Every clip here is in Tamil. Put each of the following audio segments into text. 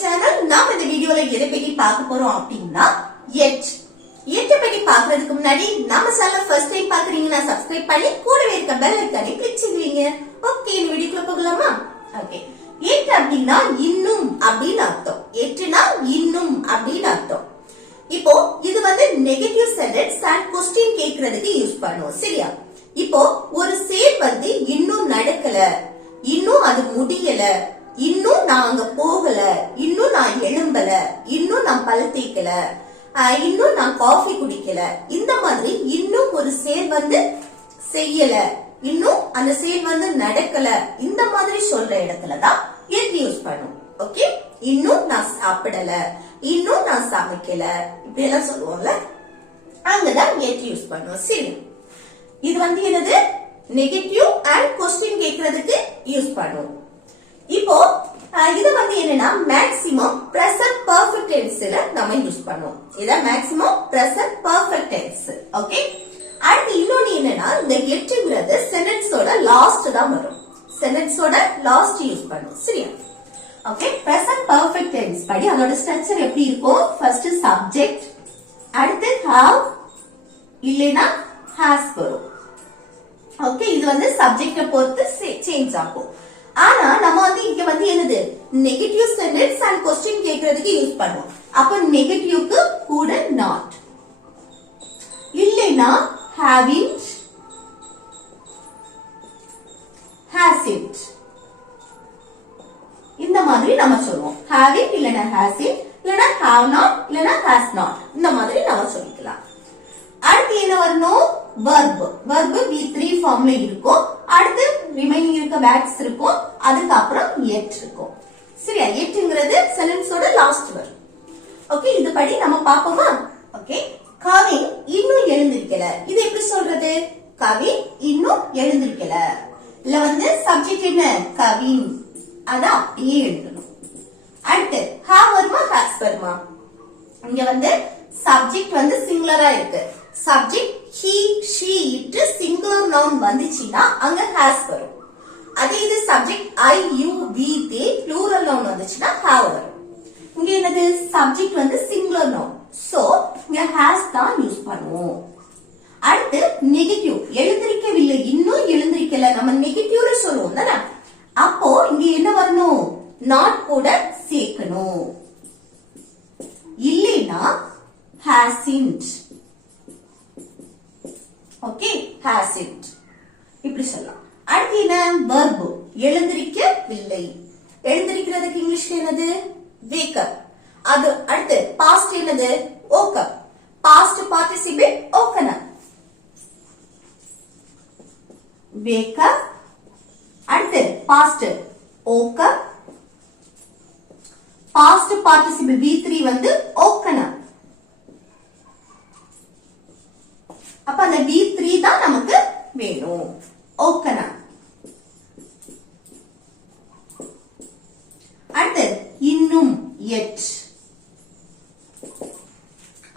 சேனல். நாம இந்த வீடியோல எதை பத்தி பார்க்க போறோம் அப்படின்னா எட் பத்தி பார்க்கிறதுக்கு முன்னாடி நம்ம சேனல் ஃபர்ஸ்ட் டைம் பாக்குறீங்கன்னா சப்ஸ்கிரைப் பண்ணி கூடவே இருக்க பெல் ஐகானை கிளிக் செய்வீங்க. ஓகே, இந்த வீடியோக்குள்ள போகலாமா? ஓகே, எட் அப்படின்னா இன்னும் அப்படின்னு அர்த்தம். எட்னா இன்னும் அப்படின்னு அர்த்தம். இப்போ இது வந்து நெகட்டிவ் சென்டென்ஸ் அண்ட் क्वेश्चन கேக்குறதுக்கு யூஸ் பண்ணுவோம். சரியா? இப்போ ஒரு செயல் வந்து இன்னும் நடக்கல, இன்னும் அது முடியல, இன்னும் நான் அங்க போகல, இன்னும் நான் எழும்பல, இன்னும் நான் பல் தேய்க்கல, இன்னும் நான் காஃபி குடிக்கல, இந்த மாதிரி இன்னும் ஒரு செயல் வந்து செய்யல, இன்னும் அந்த செயல் வந்து நடக்கல, இந்த மாதிரி சொல்ற இடத்துலதான் எட் யூஸ் பண்ணும். ஓகே, இன்னும் நான் சாப்பிடல, இன்னும் நான் சமைக்கல, இப்படி எல்லாம் சொல்லுவோம்ல, அங்கதான் எட் யூஸ் பண்ணுவோம். சரி, இது வந்து என்னது? நெகட்டிவ் அண்ட் क्वेश्चन கேக்குறதுக்கு யூஸ் பண்ணுவோம். இப்போ இது வந்து என்னன்னா மேக்ஸிமம் பிரசன்ட் பெர்ஃபெக்ட் டென்ஸ்ல நாம யூஸ் பண்ணுவோம். இத maximum present perfect tense. Okay, அடுத்து இன்னொன்னு என்னன்னா இந்த எட்ங்கிறது சென்டென்ஸோட லாஸ்ட் தான் வரும். சென்டென்ஸோட லாஸ்ட் யூஸ் பண்ணுவோம். சரியா? ஓகே, பிரசன்ட் பெர்ஃபெக்ட் டென்ஸ் படி அதோட ஸ்ட்ரக்சர் எப்படி இருக்கும்? ஃபர்ஸ்ட் சப்ஜெக்ட், அடுத்து have இல்லனா has வரும். ஓகே, இது வந்து சப்ஜெக்ட பொறுத்து சேஞ்ச் ஆகும். ஆனா நம்ம வந்து இங்க வந்து என்னது நெகட்டிவ் சென்டென்ஸ் அண்ட் क्वेश्चन கேக்குறதுக்கு யூஸ் பண்ணுவோம். அப்ப நெகட்டிவ்க்கு கூட not, இல்லனா haven't, hasn't, இந்த மாதிரி நம்ம சொல்லுவோம். haven't இல்லனா hasn't, இல்லனா have not, இல்லனா has not, இந்த மாதிரி நம்ம சொல்லிக்கலாம். அடுத்து என்ன வரணும்? verb. verb V3 ஃபார்ம்ல இருக்கும். அடுத்து ரிமைனிங் இருக்க வேர்ட்ஸ் இருக்கும். அதுக்கு அப்புறம் எட் இருக்கும். சரியா? எட்ங்கிறது சென்டென்ஸோட லாஸ்ட் வரும். ஓகே, இது படி நம்ம பாப்போமா? ஓகே, கவின் இன்னும் எழுந்திருக்கல. இது எப்படி சொல்றது? கவின் இன்னும் எழுந்திருக்கல. இல்ல வந்து சப்ஜெக்ட் என்ன? கவின். அத அப்படியே எழுதணும். அடுத்து have வருமா has வருமா? இங்க வந்து சப்ஜெக்ட் வந்து சிங்குலரா இருக்கு. Subject he she it singular noun வந்துச்சுன்னா அங்க has வரும். அதே இது subject I you we they plural noun வந்துச்சுன்னா have வரும். இங்க என்னது? சப்ஜெக்ட் வந்து சிங்குலர் நவுன், சோ இங்க has தான் யூஸ் பண்ணுவோம். அடுத்து நெகட்டிவ், எழுந்திருக்கவில்லை, இன்னும் எழுந்திருக்கல, நம்ம நெகட்டிவ்ல சொல்லுவோம் தானே. அப்போ இங்க என்ன வரணும்? not கூட சேர்க்கணும். இல்லைனா hasn't. ஓகே, hasn't இப்படி சொல்லலாம். அடுத்து என்ன? verb, எழுந்திருக்கவில்லை. எழுந்திருக்கிறதுக்கு இங்கிலீஷ்ல என்னது? wake up. அது அடுத்து past என்னது? woke up. past participle woken up. wake up. அடுத்து past woke up. past participle V3 வந்து woken up. அப்ப அந்த V3 தான் நமக்கு வேணும். woken up. அடுத்து இன்னும் yet.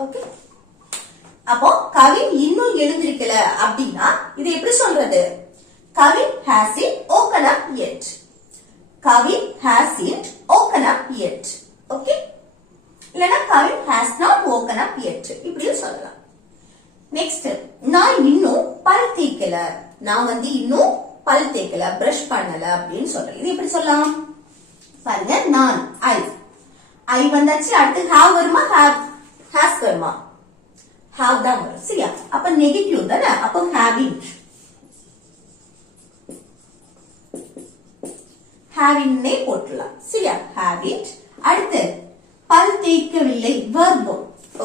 ஓகே, அப்போ கவின் இன்னும் எழுந்திருக்கல அப்படின்னா இது எப்படி சொல்றது? Kavin hasn't woken up yet. Kavin hasn't woken up yet. Okay, இல்லனா Kavin has not woken up yet. இப்படியும் சொல்லலாம். நெக்ஸ்ட், நான் இன்னும் பல் தேய்க்கல. நான் வந்து இன்னும் பல் தேய்க்கல, பிரஷ் பண்ணல அப்படின்னு சொல்றேன். இது எப்படி சொல்லலாம்? பாருங்க, நான் I வந்தாச்சு. அடுத்து have வருமா? has வருமா? have தான் வரும். சரியா? அப்ப நெகட்டிவ் தானே. அப்ப haven't. haven't போட்டுலாம். சரியா? haven't. அடுத்து பல் தேய்க்கவில்லை, verb.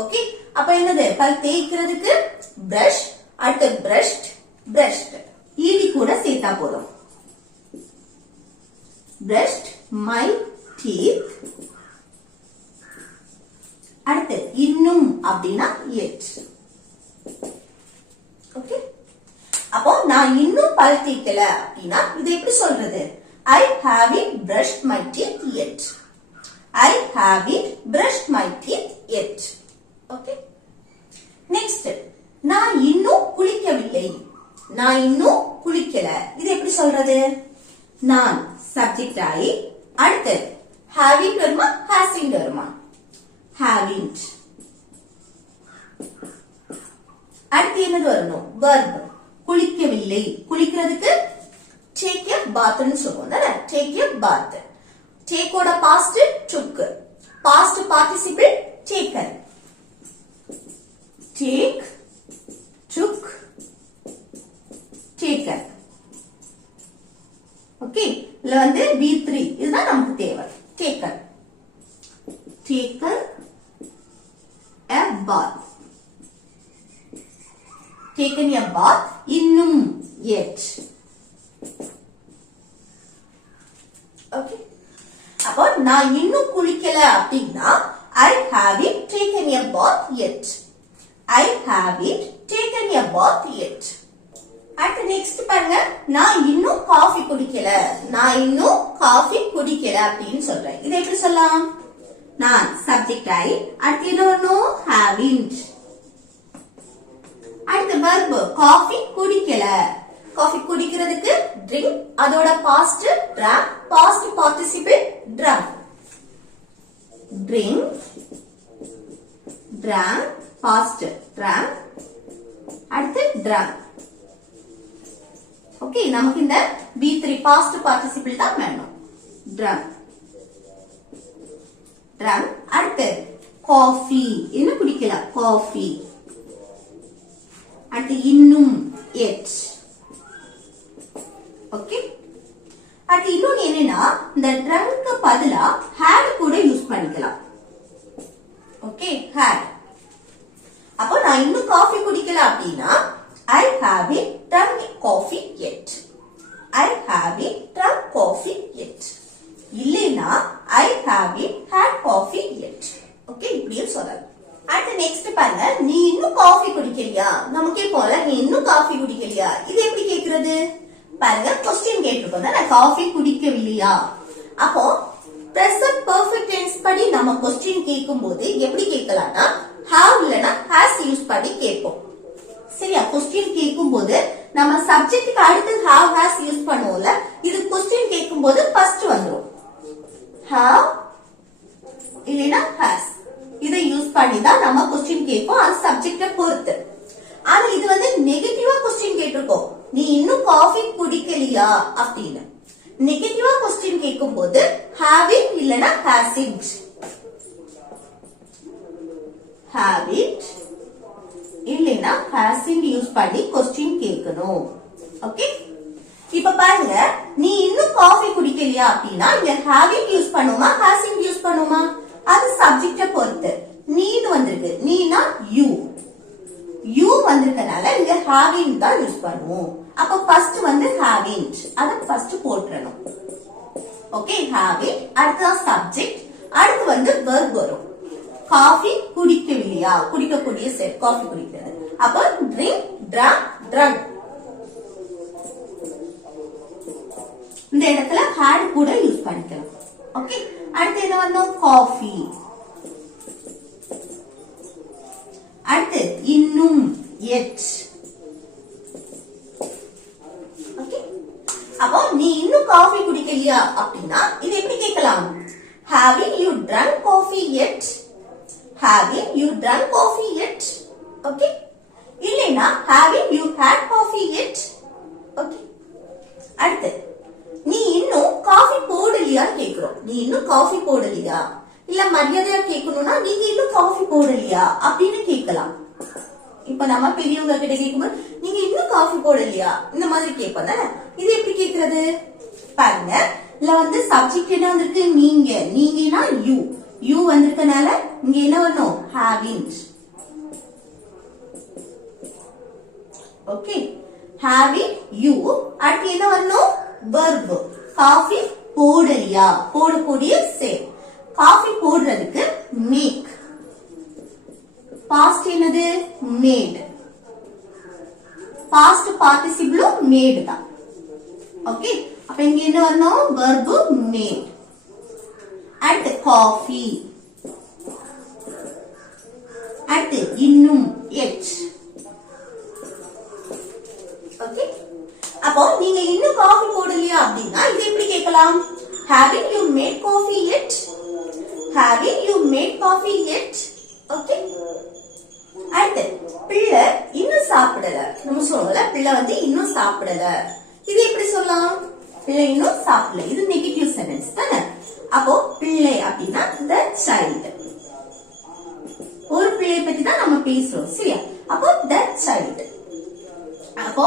ஓகே, அப்ப என்னது? பல் தேய்க்கிறதுக்கு பிரஷ், அடுத்து பிரஷ்ட், பிரஷ்ட், ஈடி கூட சேர்த்தா போதும். Brushed my teeth. அடுத்து இன்னும் அப்படின்னா yet. ஓகே, அப்போ நான் இன்னும் பல் தேய்க்கல அப்படின்னா இது எப்படி சொல்றது? I haven't brushed my teeth yet. I haven't brushed my teeth yet. Okay, next, நான் இன்னும் குளிக்கவில்லை. நான் இன்னும் குளிக்கல. இது எப்படி சொல்றது? நான் சப்ஜெக்ட் ஆயி அடுத்து haven't வருமா hasn't வருமா haven't. அடுத்து என்னது வரணும் verb. குளிக்கவில்லை. குளிக்கிறதுக்கு take a bath ன்னு சொல்லுவோம் தானே take a bath. take ஓட past took. past participle taken. take, took, taken. Okay இதுல வந்து B3 இதுதான் நமக்கு தேவை. taken. taken a bath. taken a bath இன்னும் yet. ஓகே அப்போ நான் இன்னும் குளிக்கல அப்படின்னா I haven't taken a bath yet. I haven't taken a bath yet. அடுத்து நெக்ஸ்ட் பாருங்க நான் இன்னும் காஃபி குடிக்கல. நான் இன்னும் காஃபி குடிக்கல அப்படின்னு சொல்றேன். இதை எப்படி சொல்லலாம்? நான் சப்ஜெக்ட் ஆயி அடுத்து என்ன வரணும் haven't. அடுத்து verb காஃபி குடிக்கல. காஃபி குடிக்கிறதுக்கு drink அதோட past drank past participle drunk. drink drank past drank அடுத்து drunk. ஓகே நமக்கு இந்த B3 past participle தான் வேணும். drunk drunk அடுத்து காஃபி என்ன குடிக்கல காஃபி. அடுத்து இன்னும் yet. ஓகே அடுத்து இன்னொன்னு என்னன்னா இந்த drunk பதிலா had கூட யூஸ் பண்ணிக்கலாம். Okay had. அப்போ நான் இன்னும் காஃபி குடிக்கல அப்படின்னா I haven't drunk coffee yet. I haven't drunk coffee yet. இல்லைனா I haven't had coffee yet. Okay இப்படியே சொல்லலாம். அடுத்து நெக்ஸ்ட் பாருங்க நீ இன்னும் காஃபி குடிக்கலையா? நமக்கே போல நீ இன்னும் காஃபி குடிக்கலையா? இது எப்படி கேக்குறது? பாருங்க क्वेश्चन கேட்டிருக்கோம் தானே காஃபி குடிக்கவில்லையா? அப்போ present perfect tense படி நம்ம क्वेश्चन கேட்கும்போது எப்படி கேட்கலாம்னா have இல்லனா has யூஸ் பண்ணி கேட்போம். சரியா क्वेश्चन கேட்கும்போது நம்ம சப்ஜெக்ட்டுக்கு அடுத்து have has யூஸ் பண்ணுவோம்ல இது क्वेश्चन கேட்கும்போது ஃபர்ஸ்ட் வந்துரும் have இல்லனா has இதை யூஸ் பண்ணி தான் நம்ம क्वेश्चन கேட்போம் அது சப்ஜெக்ட்ட பொறுத்து. ஆனா இது வந்து நெகட்டிவா क्वेश्चन கேட்டிருக்கோம் நீ இன்னும் காஃபி குடிக்கலையா அப்படின்னு. நெகட்டிவா क्वेश्चन கேட்கும்போது having இல்லனா hasn't. having இல்லனா hasn't யூஸ் பண்ணி क्वेश्चन கேட்கணும். ஓகே இப்ப பாருங்க நீ இன்னும் காஃபி குடிக்கலையா அப்படினா இங்க having யூஸ் பண்ணுமா hasn't யூஸ் பண்ணுமா அது சப்ஜெக்ட்ட பொறுத்து. நீன்னு வந்திருக்கு நீனா you வந்திருக்கனால இங்க having தான் யூஸ் பண்ணுவோம். அப்ப ஃபர்ஸ்ட் வந்து haven't அத ஃபர்ஸ்ட் போட்றணும். ஓகே having அடுத்து சப்ஜெக்ட் அடுத்து வந்து verb வரும். காஃபி குடிக்கவில்லையா குடிக்கக்கூடிய செட் காஃபி குடிக்கிறது. அப்ப drink drank drunk இந்த இடத்துல had கூட யூஸ் பண்ணிக்கலாம். ஓகே அடுத்து என்ன வந்தோம் காஃபி. அடுத்து இன்னும் yet. ஓகே அப்போ நீ இன்னும் காஃபி குடிக்கலையா அப்படினா இது எப்படி கேட்கலாம்? Haven't you drunk coffee yet? Haven't you drunk coffee yet? Okay இல்லைனா haven't you had coffee yet? Okay அடுத்து நீ இன்னும் காஃபி போடலையா கேக்குறோம். நீ இன்னும் காஃபி போடலையா இல்ல மரியாதையா கேட்கணும்னா நீங்க இன்னும் காஃபி போடலையா அப்படின்னு கேட்கலாம். இப்ப நம்ம பெரியவங்க கிட்ட கேட்கும்போது நீங்க இன்னும் காஃபி போடலையா இந்த மாதிரி கேட்போம் தானே இது எப்படி கேக்குறது? பாருங்க இல்ல வந்து சப்ஜெக்ட் என்ன வந்திருக்கு நீங்க நீங்கன்னா you வந்திருக்கனால இங்க என்ன வரணும் haven't. ஓகே having you அடுத்து என்ன வரணும் verb காஃபி போடலையா போடக்கூடிய say. காஃபி போடுறதுக்கு make past என்னது made past participle made தான். ஓகே அப்ப இங்க என்ன வரணும் verb made. அடுத்து காஃபி அடுத்து இன்னும் yet. ஓகே அப்போ நீங்க இன்னும் காஃபி போடலையா அப்படின்னா இது எப்படி கேட்கலாம்? Haven't you made coffee yet? haven't you made coffee yet? Okay. அடுத்து பிள்ளை இன்னும் சாப்பிடல. நம்ம சொல்றோம்ல பிள்ளை வந்து இன்னும் சாப்பிடல. இது எப்படி சொல்லலாம்? பிள்ளை இன்னும் சாப்பிடல. இது நெகட்டிவ் சென்டென்ஸ் தானே? அப்போ பிள்ளை அப்படின்னா the child. ஒரு பிள்ளையை பத்தி தான் நம்ம பேசுறோம் சரியா? அப்போ the child. அப்போ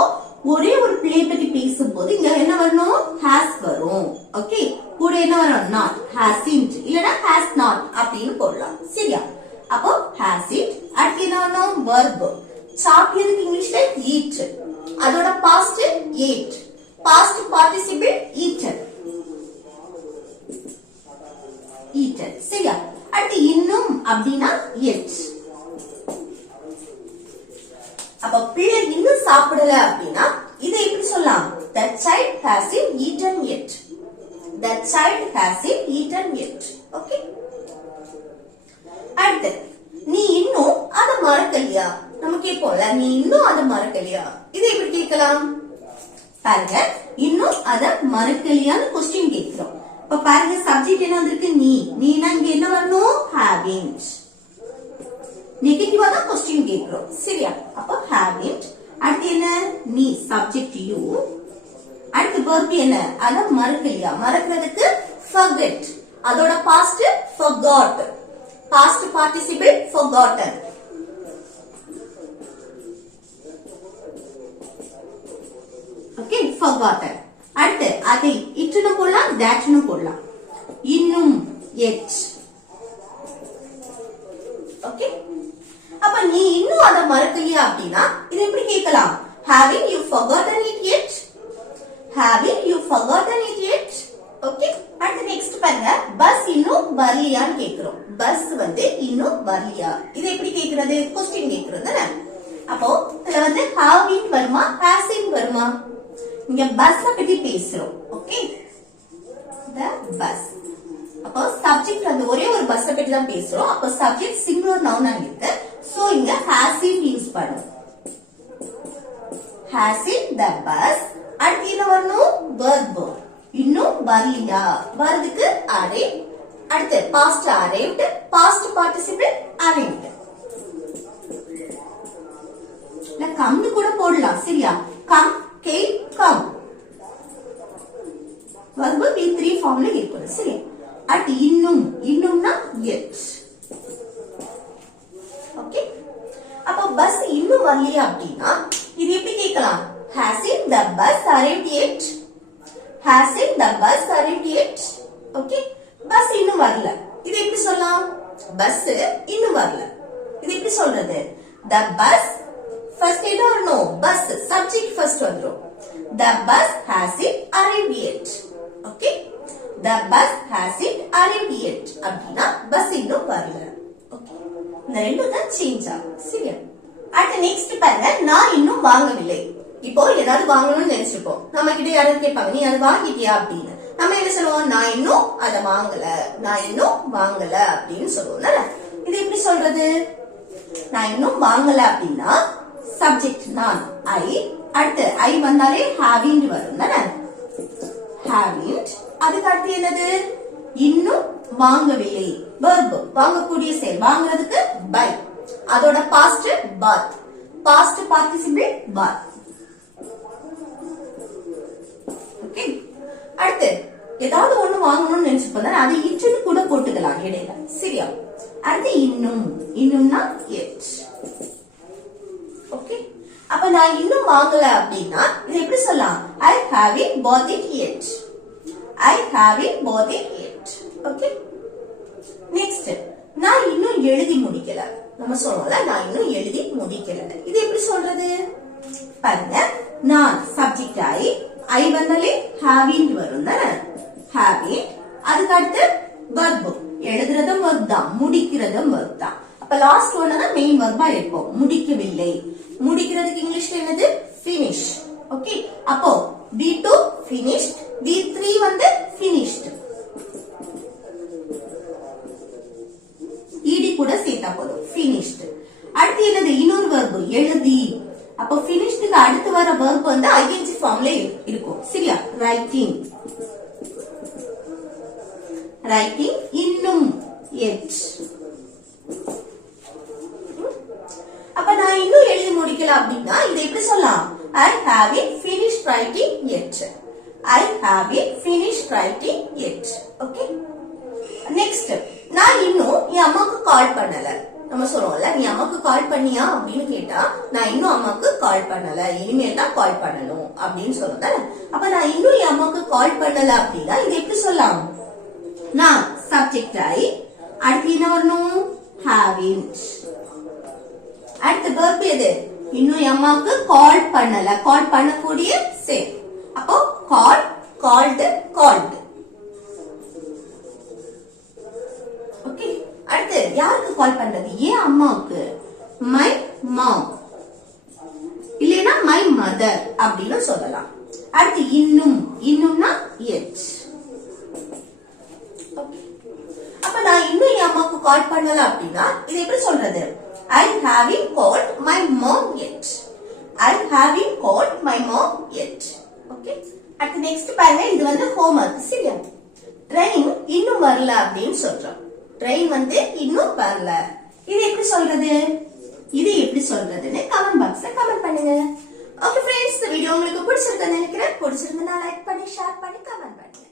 ஒரே ஒரு பிள்ளையை பத்தி பேசும்போது இங்க என்ன வரணும்? has வரும். ஓகே, கூட என்ன வரும்? not, hasn't இல்லனா has not அப்படின்னு போடலாம் சரியா? அப்போ has it. அடுத்து என்ன வரணும்? verb. சாப்பிட்டதுக்கு இங்கிலீஷ்ல eat. அதோட past ate. past participle eaten. eaten சரியா? அடுத்து இன்னும் அப்படின்னா yet. அப்ப பிள்ளை இன்னும் சாப்பிடல அப்படின்னா இதை எப்படி சொல்லலாம்? The child hasn't eaten yet. The child hasn't eaten yet. Okay. அடுத்து நீ இன்னும் அத மறக்கலையா? நம்ம கேட்போம்ல நீ இன்னும் அத மறக்கலையா? இதை எப்படி கேட்கலாம்? பாருங்க, இன்னும் அத மறக்கலையான்னு क्वेश्चन கேக்குறோம். அப்ப பாருங்க சப்ஜெக்ட் என்ன வந்திருக்கு? நீனா இங்க என்ன வரணும்? haven't. நெகட்டிவா தான் क्वेश्चन கேக்குறோம் சரியா? அப்ப haven't. அடுத்து என்ன? நீ சப்ஜெக்ட் யூ. அடுத்து verb என்ன? அத மறக்கலையா? மறக்கிறதுக்கு forget. அதோட past forgot. past participle forgotten. Okay, forgotten. அடுத்து அதை இட்னு போடலாம், thatனு போடலாம். இன்னும் yet. ஓகே, அப்ப நீ இன்னும் அத மறக்கலையா அப்படின்னா இது எப்படி கேட்கலாம்? Haven't you forgotten it yet? Haven't you forgotten it yet? Okay, அடுத்து நெக்ஸ்ட் பாருங்க, பஸ் இன்னும் வரலையான்னு கேக்குறோம். பஸ் வந்து இன்னும் வரலையா? இது எப்படி கேக்குறது? क्वेश्चन கேக்குறோம் தானே? அப்போ இதுல வந்து haven't வருமா hasn't வருமா? இங்க பஸ் பத்தி பேசுறோம். Okay, the bus. அப்போ சப்ஜெக்ட் வந்து ஒரே ஒரு பஸ் பத்தி தான் பேசுறோம். அப்போ சப்ஜெக்ட் சிங்குலர் நவுனா இருக்கு. சோ இங்க hasn't யூஸ் பண்ணும். hasn't the bus. அடுத்து என்ன வரணும்? verb. இன்னும் வரலையா? வரதுக்கு arrived. அடுத்து past arrived, past participle arrived. இல்ல come கூட போடலாம் சரியா? come, came, come. verb V3 ஃபார்ம்ல இருக்கும் சரியா? அடுத்து இன்னும்னா yet. ஓகே, அப்ப பஸ் இன்னும் வரலையா அப்படின்னா இது எப்படி கேட்கலாம்? hasn't the bus arrived yet? hasn't the bus arrived yet? Okay, bus இன்னும் வரல. இது எப்படி சொல்லலாம்? பஸ் இன்னும் வரல. இது எப்படி சொல்றது? the bus first என்ன வரணும்? பஸ் சப்ஜெக்ட் ஃபர்ஸ்ட் வந்துரும். the bus hasn't arrived yet. Okay, the bus hasn't arrived yet அப்படின்னா பஸ் இன்னும் வரல. ஓகே, இந்த ரெண்டும் தான் சேஞ்ச் ஆகும் சரியா? அடுத்து நெக்ஸ்ட் பாருங்க, நான் இன்னும் வாங்கவில்லை. இப்போ ஏதாவது வாங்கணும்னு நினைச்சிருப்போம். நம்ம கிட்ட யாராவது கேட்பாங்க, நீ அதை வாங்கிட்டியா அப்படின்னு. நம்ம என்ன சொல்லுவோம்? நான் இன்னும் அதை வாங்கல, நான் இன்னும் வாங்கல அப்படின்னு சொல்லுவோம்ல. இது எப்படி சொல்றது? நான் இன்னும் வாங்கல அப்படின்னா சப்ஜெக்ட் நான் ஐ. அடுத்து ஐ வந்தாலே haven't வரும் தானே? haven't. அதுக்கு அடுத்து என்னது? இன்னும் வாங்கவில்லை. verb வாங்கக்கூடிய செயல். வாங்குறதுக்கு buy. அதோட past bought. past participle bought. Okay, அடுத்து ஏதாவது ஒண்ணு வாங்கணும்னு நினைச்சுப்போம், அதை இட்டுன்னு கூட போட்டுக்கலாம் இடையில சரியா? அடுத்து இன்னும்னா yet. ஓகே, அப்ப நான் இன்னும் வாங்கல அப்படின்னா இது எப்படி சொல்லலாம்? I haven't bought it yet. I haven't bought it yet. Okay, next நான் இன்னும் எழுதி முடிக்கல. நம்ம சொல்றோம்ல நான் இன்னும் எழுதி முடிக்கல. இது எப்படி சொல்றது? பாருங்க, நான் சப்ஜெக்ட் ஐ வந்தாலே haven't வரும் தானே? haven't. அதுக்கு அடுத்து verb. எழுதுறதும் verb தான், முடிக்கிறதும் verb தான். அப்ப லாஸ்ட் ஒன் தான் மெயின் verb-ஆ இருக்கும். முடிக்கவில்லை. முடிக்கிறதுக்கு இங்கிலீஷ்ல என்னது? finish. ஓகே, அப்போ V2 finished, V3 வந்து finished. ed கூட சேர்த்தா போதும், finished. அடுத்து என்னது? இன்னொரு verb எழுதி. அப்போ finishedக்கு அடுத்து வர verb வந்து ing ஃபார்ம்ல இருக்கும் சரியா? writing. writing. இன்னும் yet. அப்ப நான் இன்னும் எழுதி முடிக்கல அப்படின்னா இதை எப்படி சொல்லலாம்? I haven't finished writing yet. I haven't finished writing yet. Okay. Next, நான் இன்னும் என் அம்மாக்கு கால் பண்ணல. நம்ம சொல்றோம்ல, நீ அம்மாக்கு கால் பண்ணியா அப்படின்னு கேட்டா, நான் இன்னும் அம்மாக்கு கால் பண்ணல, இனிமேல் தான் கால் பண்ணணும் அப்படின்னு சொல்றேன். அப்ப நான் இன்னும் என் அம்மாக்கு கால் பண்ணல அப்படின்னா இது எப்படி சொல்லலாம்? நான் சப்ஜெக்ட் ஆயி அடுத்து என்ன வரணும்? haven't. அடுத்த verb எது? இன்னும் என் அம்மாக்கு கால் பண்ணல, கால் பண்ணக்கூடிய say. அப்போ call, called, called. ஓகே. அடுத்து யாருக்கு கால் பண்றது? ஏன் அம்மாவுக்கு? my mom. இல்லைன்னா my mother அப்படின்னு சொல்லலாம். அடுத்து இன்னும், இன்னும்னா yet. அப்ப நான் இன்னும் என் அம்மாவுக்கு கால் பண்ணல அப்படின்னா இது எப்படி சொல்றது? I haven't called my mom yet. I haven't called my mom yet. Okay. அடுத்து நெக்ஸ்ட் பாருங்க, இது வந்து homework. சரியா? ட்ரெயின் இன்னும் வரல அப்படின்னு சொல்றோம். ட்ரெயின் வந்து இன்னும் வரல. இது எப்படி சொல்றது? இது எப்படி சொல்றதுன்னு கமெண்ட் பாக்ஸ்ல கமெண்ட் பண்ணுங்க. ஓகே फ्रेंड्स, இந்த வீடியோ உங்களுக்கு பிடிச்சிருக்குன்னு நினைக்கிறேன். பிடிச்சிருந்தா லைக் பண்ணி, ஷேர் பண்ணி, கமெண்ட் பண்ணுங்க.